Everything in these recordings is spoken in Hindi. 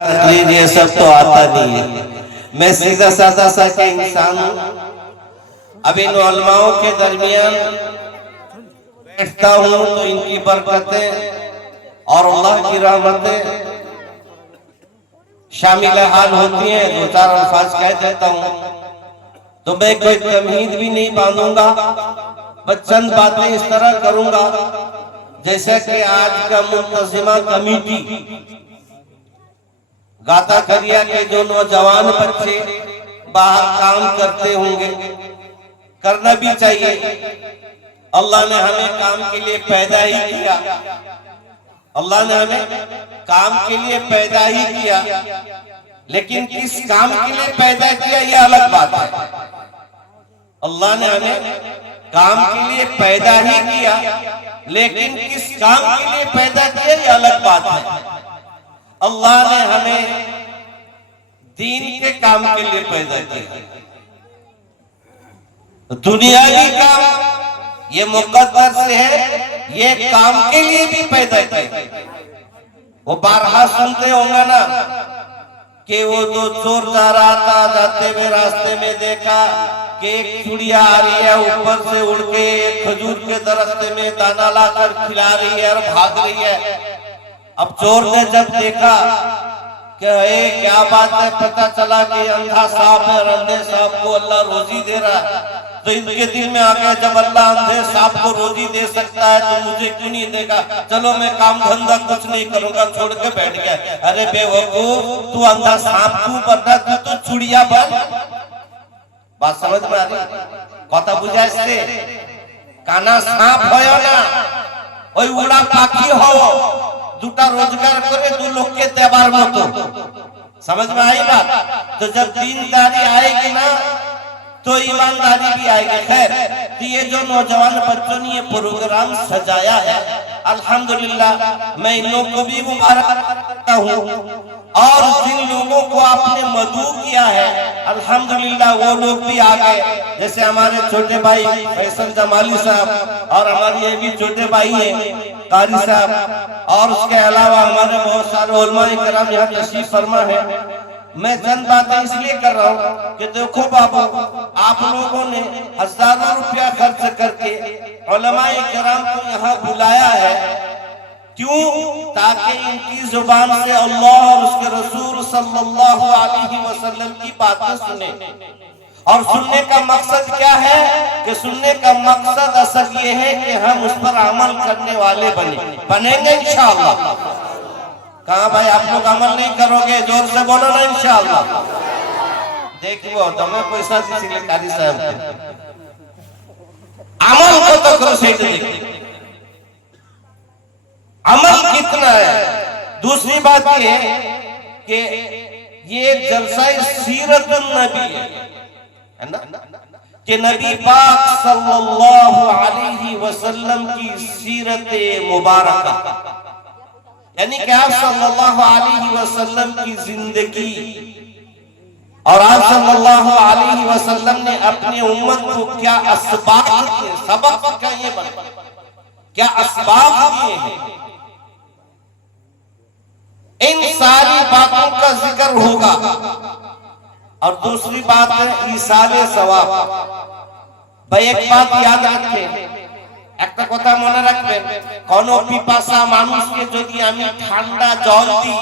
तकलीफ ये सब तो आता नहीं है। मैं सीधा साधा सा के इंसान हूँ। अब इन उलमाओं के दरमियान बैठता हूँ तो इनकी बरकतें और अल्लाह की रहमतें शामिल हाल होती हैं। दो चार अल्फाज कह देता हूँ तो मैं कोई तमहीद भी नहीं बांधूंगा, बस चंद बातें इस तरह करूंगा जैसे कि आज का मुंतजिमा कमेटी गाता खरिया के जो नौजवान बच्चे बाहर काम करते होंगे, करना भी चाहिए। अल्लाह ने हमें काम के लिए पैदा ही किया, अल्लाह ने हमें काम के लिए पैदा ही किया, लेकिन किस काम के लिए पैदा किया यह अलग बात है। अल्लाह ने हमें काम के लिए पैदा ही किया, लेकिन किस काम के लिए पैदा किया यह अलग बात है। अल्लाह ने हमें दीन के काम के लिए पैदा किया। दुनियावी काम ये मुकद्दर से है, ये काम के लिए भी पैदा किया। वो बारहा सुनते होंगे ना कि वो दो चोर जा रहा था, जाते हुए रास्ते में देखा कि एक चिड़िया आ रही है, ऊपर से उड़ के एक खजूर के दरख्त में दाना लाकर खिला रही है और भाग रही है। अब चोर ने जब देखा कि क्या बात है, पता चला कि अंधा सांप है और अंधे सांप को अल्लाह रोजी दे रहा है, तो इनके दिल में आ गया जब अल्लाह अंधे सांप को रोजी दे सकता है तो मुझे क्यों नहीं देगा, चलो मैं काम धंधा कुछ नहीं करूंगा, छोड़ के बैठ गया। अरे बेवकूफ, तू अंधा सांप क्यों बनना, तू तो चुड़िया बन। बात समझ में आ रही? कथा बुझा से काना सांप हो ना ওই উড়া পাখি হও, দুটা रोजगार करे दो लोग के त्योहार मतो। समझ में आई बात? तो जब दीनदारी आएगी ना तो ईमानदारी भी आएगी। खैर, तो ये जो नौजवान बच्चों ने ये प्रोग्राम सजाया है, अल्हम्दुलिल्लाह मैं इन लोगों को भी मुबारक करता हूँ। और जिन लोगों को आपने मदऊ किया है अल्हम्दुलिल्लाह वो लोग भी आ गए, जैसे हमारे छोटे भाई फैसल जमाली साहब और हमारे ये भी छोटे भाई हैं कारी साहब, और उसके अलावा हमारे बहुत सारे उलमाए किराम यहाँ तशरीफ फरमा है। मैं चंद बातें इसलिए कर रहा हूँ कि देखो बाबू, आप लोगों ने हजारों रुपया खर्च करके उलमाए किराम को यहाँ बुलाया है, क्यों? ताकि इनकी जुबान से अल्लाह और उसके रसूल सल्लल्लाहु अलैहि वसल्लम की बातें सुने। और सुनने का मकसद क्या है कि सुनने का मकसद असल ये है कि हम उस पर अमल करने वाले बनेंगे इंशाअल्लाह। कहाँ भाई आप लोग अमल नहीं करोगे? जोर से बोलो ना इंशाअल्लाह। देखिए तुम्हें पैसा दीजिए कारी साहब, अमल को तो करो सही देखिए अमल कितना है। दूसरी बात ये कि ये जलसा सीरत नबी है ना, कि नबी पाक सल्लल्लाहु अलैहि वसल्लम की सीरत मुबारका, यानी कि आप सल्लल्लाहु अलैहि वसल्लम की जिंदगी और आप सल्लल्लाहु अलैहि वसल्लम ने अपनी उम्मत को क्या असबाब दिए, सबक क्या ये बने, क्या असबाब दिए हैं, इन सारी बातों का जिक्र होगा। और दूसरी बात है ईसाले सवाब। भाई एक बात याद रखें, একটা কথা মনে রাখবেন, কোন পিপাসা মানুষকে যদি আমি ঠান্ডা জল দিই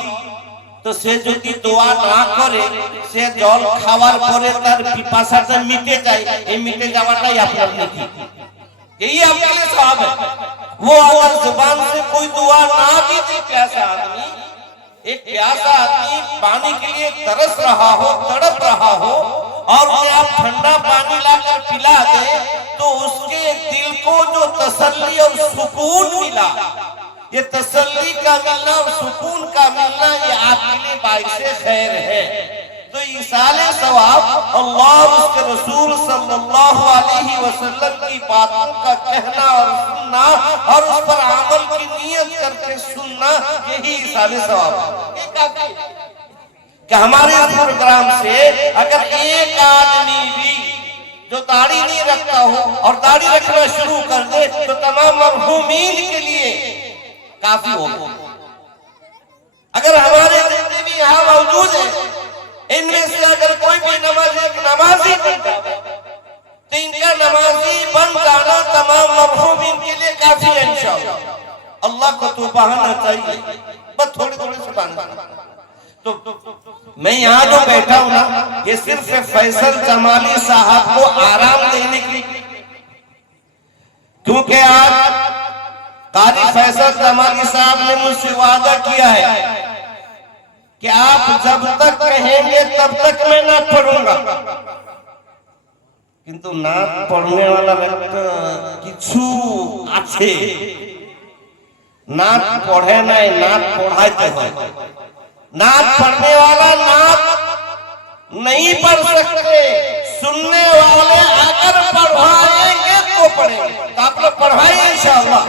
তো সে যদি দোয়া না করে, সে জল খাওয়ার পরে তার পিপাসাটা মিটে যায়, এই মিটে যাওয়াটাই আপনার নেকি, यही आपके लिए सवाब है। वो अगर जुबान से कोई दुआ ना भी दे, प्यासा आदमी, एक प्यासा आदमी पानी के लिए तरस रहा हो, तड़प रहा हो, और उन्हें आप ठंडा पानी लाकर पिला दे तो उसके दिल को जो तसल्ली और सुकून मिला, ये तसल्ली का मिलना और सुकून का मिलना ये आपके लिए बाइसे खैर है। तो ईसाले सवाब अल्लाह और उसके रसूल सल्लल्लाहु अलैहि वसल्लम की बातों का कहना और सुनना और उस पर अमल की नियत करके सुनना, यही ईसाले सवाब है। कि हमारे प्रोग्राम से अगर एक आदमी भी जो दाढ़ी नहीं रखता हो और दाढ़ी रखना शुरू कर दे तो तमाम मरहूमीन के लिए काफी होगा। अगर हमारे जितने भी यहाँ इनमें से अगर कोई भी नमाजी एक नमाजी बन जाए तो इनका नमाजी बन जाना तमाम मरहूमीन के लिए काफी है इंशाअल्लाह। अल्लाह को तो बहाना चाहिए, बस थोड़ी थोड़ी से बहाना। तो मैं यहाँ जो बैठा हूँ ना, ये सिर्फ फैसल जमाली साहब को आराम देने के लिए, क्योंकि आज कारी फैसल जमाली साहब ने मुझसे वादा किया है कि आप जब तक कहेंगे तब तक मैं नात पढ़ूंगा, किंतु नात पढ़ने वाला किछु आछे, नात पढ़े नहीं, नात पढ़ाते हैं। नात पढ़ने वाला नात नहीं पढ़ सकते, सुनने वाले अगर पढ़वाएंगे तो पढ़ेंगे। तो आप लोग पढ़वाइए इंशाअल्लाह।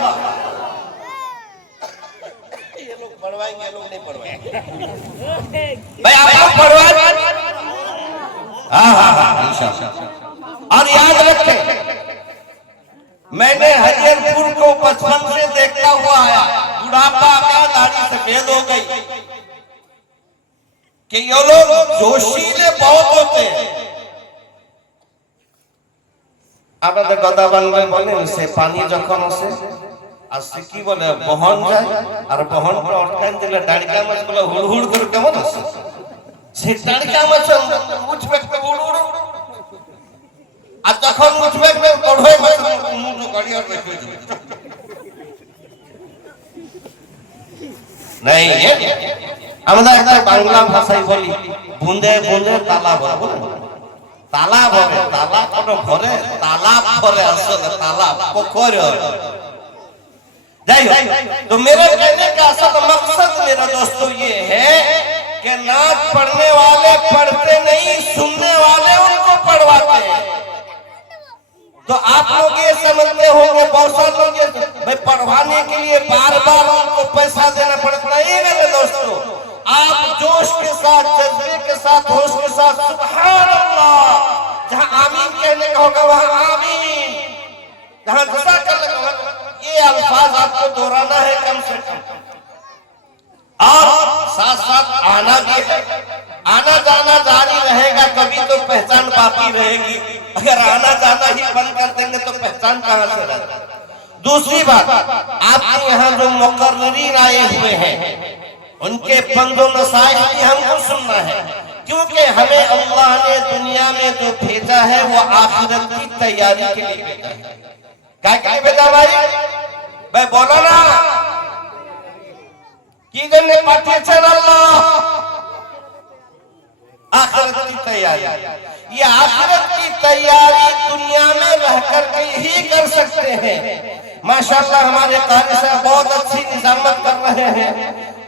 ये लोग पढ़वाएंगे, ये लोग नहीं पढ़वाएंगे। भाई आप लोग पढ़वाएंगे, हाँ इंशाअल्लाह। और याद रखें, मैंने हरिहरपुर को बचपन से देखता हुआ आया, बुढ़ापा का दाढ़ी सफेद हो गई कि ये लोग जोशीले बहुत होते हैं। আপনাদের কথা বাংলায় বলেন, সে পানি যখন আসে আর সে কি বলে বহন যায়, আর বহনটা অটকান দিলে ডাড়কা মাছগুলো হুড়হুড় করে কেমন আসে, সে ডাড়কা মাছ উঠবে হুড়হুড়, আর যখন উঠবে কড়ই মাছ মুখ গাড়ি আর রেখে দেবে। नहीं আমরা একটা বাংলা ভাষায় বলি বুঁদে বুঁদে তালা ভরে, তালা ভরে, তালা কোনো ভরে, তালাব ভরে, আসলে তালাব पोखर। तो मेरे कहने का असल मकसद मेरा दोस्तों ये है कि नात पढ़ने वाले पढ़ते नहीं, सुनने वाले उनको पढ़वाते हैं। तो आप लोग ये समझते होंगे, बहुत सारे लोग ये भाई पढ़वाने के लिए बार बार उनको पैसा देना पड़ता है। मेरे दोस्तों, आप जोश के साथ, जज्बे के साथ, होश के साथ सुभान अल्लाह, जहाँ आमीन कहने का होगा वहाँ आमीन, जहाँ जज़ाकल्लाह का होगा, ये अल्फाज आपको दोहराना है कम से कम। और साथ साथ आना भी है, आना जाना जारी रहेगा, कभी तो पहचान बाकी रहेगी। अगर आना जाना ही बंद कर देंगे तो पहचान कहां से रहेगी। दूसरी बात, आपके यहाँ जो मुकर्रिरीन आए हुए हैं उनके बंदो नसाइह भी हमको सुनना है, क्योंकि हमें अल्लाह ने दुनिया में जो भेजा है वो आखिरत की तैयारी के लिए भेजा है। क्या के लिए भेजा भाई? भाई बोलो ना, की जन्ने पाठ्यचन अल्लाह आखिरत की तैयारी। ये आखिरत की तैयारी दुनिया में रहकर के ही कर सकते हैं। माशाअल्लाह हमारे कारी साहब बहुत अच्छी निजामत कर रहे हैं,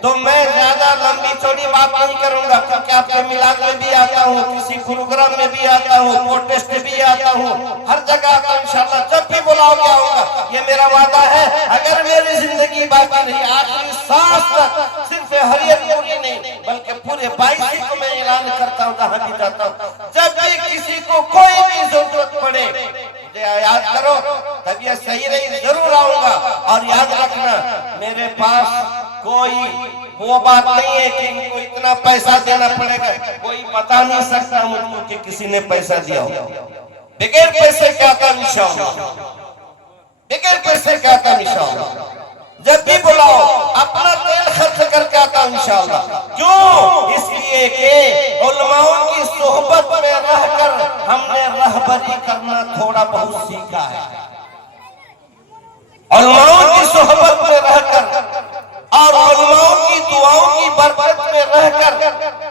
तो मैं ज्यादा लंबी चौड़ी बात नहीं करूंगा, क्योंकि आपके मिलाद में भी आता हूँ, किसी प्रोग्राम में भी आता हूँ, प्रोटेस्ट में भी आता हूँ, हर जगह आता हूँ इंशाअल्लाह। जब भी बुलाओगे आऊंगा, ये मेरा वादा है। अगर मेरी जिंदगी बाकी रही, आखिरी सांस तक सिर्फ हरिहरपुर ही नहीं बल्कि पूरे 22 को मैं ऐलान करता हूँ, जहाँ भी जाता हूँ, जब भी किसी को कोई भी जरूरत पड़े याद करो, तबीयत सही रही जरूर आऊंगा। और याद रखना, मेरे पास कोई वो बात नहीं है कि इनको इतना पैसा देना पड़ेगा, कोई बता नहीं सकता मुझको कि किसी ने पैसा दिया हो। बगैर पैसे क्या था इंशाअल्लाह, बगैर पैसे क्या था इंशाअल्लाह। जब भी बुलाओ अपना तेल खर्च करके आता हूं इंशाअल्लाह। क्यों? इसलिए कि उलमाओं की सोहबत में रहकर हमने रहबरी करना थोड़ा बहुत सीखा है। उलमाओं की सोहबत में रहकर और उलमाओं की दुआओं की बरकत में रहकर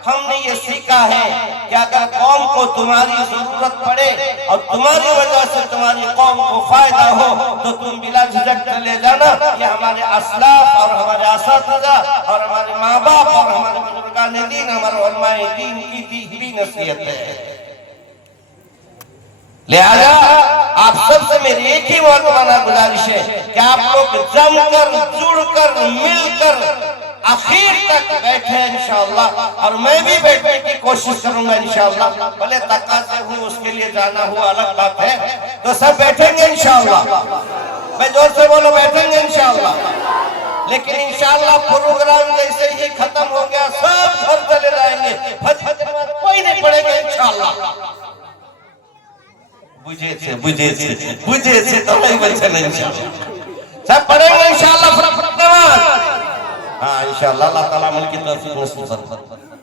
हमने ये सीखा है कि अगर कौम को तुम्हारी जरूरत पड़े और तुम्हारी वजह से तुम्हारी कौम को फायदा हो तो तुम बिला झिझक चले जाना। ये हमारे असलाफ और हमारे असातिज़ा और हमारे माँ बाप और हमारे बुजुर्गान दीन, हमारे उलमाए दीन की दी हुई नसीहत है। लिहाजा आप सबसे मेरी एक ही महत्वपूर्ण गुजारिश है कि आप लोग जमकर, जुड़कर, मिलकर आखिर तक बैठे इंशाअल्लाह। और मैं भी बैठने की कोशिश करूंगा इंशाअल्लाह। भले तकाज़े हूँ, उसके लिए जाना हुआ अलग बात है, तो सब बैठेंगे इंशाअल्लाह। मैं जोर से बोलो, बैठेंगे इंशाअल्लाह। लेकिन इंशाअल्लाह प्रोग्राम जैसे ही खत्म हो गया सब घर चले जाएंगे, फजर कोई इंशाल्लाह बुझे से तो नहीं बचना इंशाल्लाह सब पढ़ेंगे इंशाल्लाह। हाँ इंशाल्लाह अल्लाह ताला मन की तौफीक नसीब फरमाए।